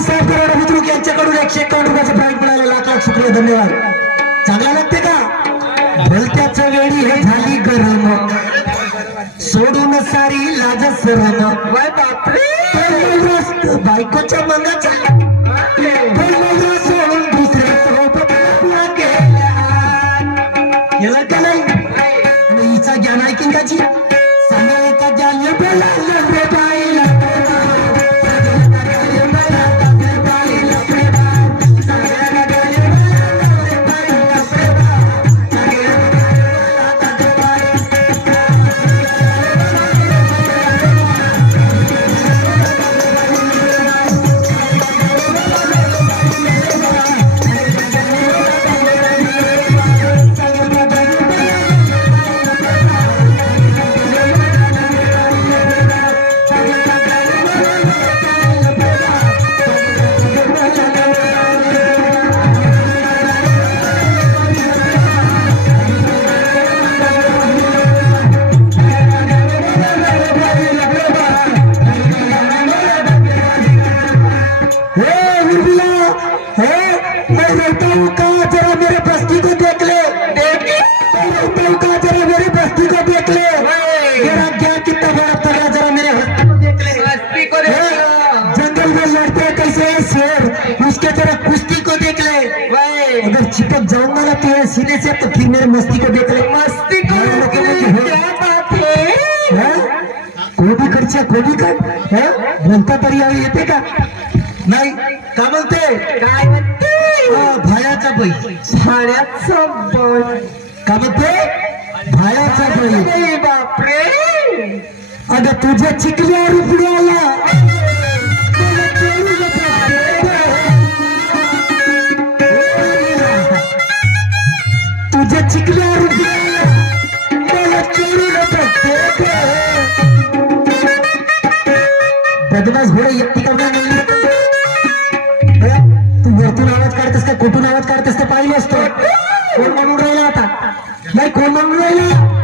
साहेब करोडा बुद्रुक यांच्याकडून 151 रुपयाचं प्राईज मिळालं. लाख लाख शुक्रिया, धन्यवाद. चांगला लागते का? भलत्याच्या वेळी हे झाली गरम, सोडून सारी लाज सरम. बायकोच्या मंगाच्या सोडून दुसऱ्या याला का नाही हिचा ज्ञान ऐकीन काची सांगा एका ज्ञान बोला चिपक जाऊंगा ना तेरे सीने से तो फिर मेरे मस्ती को देख ले. मस्ती को कोबी कडच्या कोबी कड म्हणता तरी यावी येते का नाही का म्हणते काय म्हणते भायाचा बाई भाड्याचा बाई का म्हणते भायाचा बाई. बापरे अगं तुझ्या चिकल्या रुपड्याला तुझ्या चिकल्या रुपयाला मला चोरून बदमाश घोडे एकटी करणार नाही. तू वरतून आवाज काढतेस का कुठून आवाज काढतेस ते पाहिलं असतो. कोण म्हणून राहिला आता नाही कोण म्हणून राहिला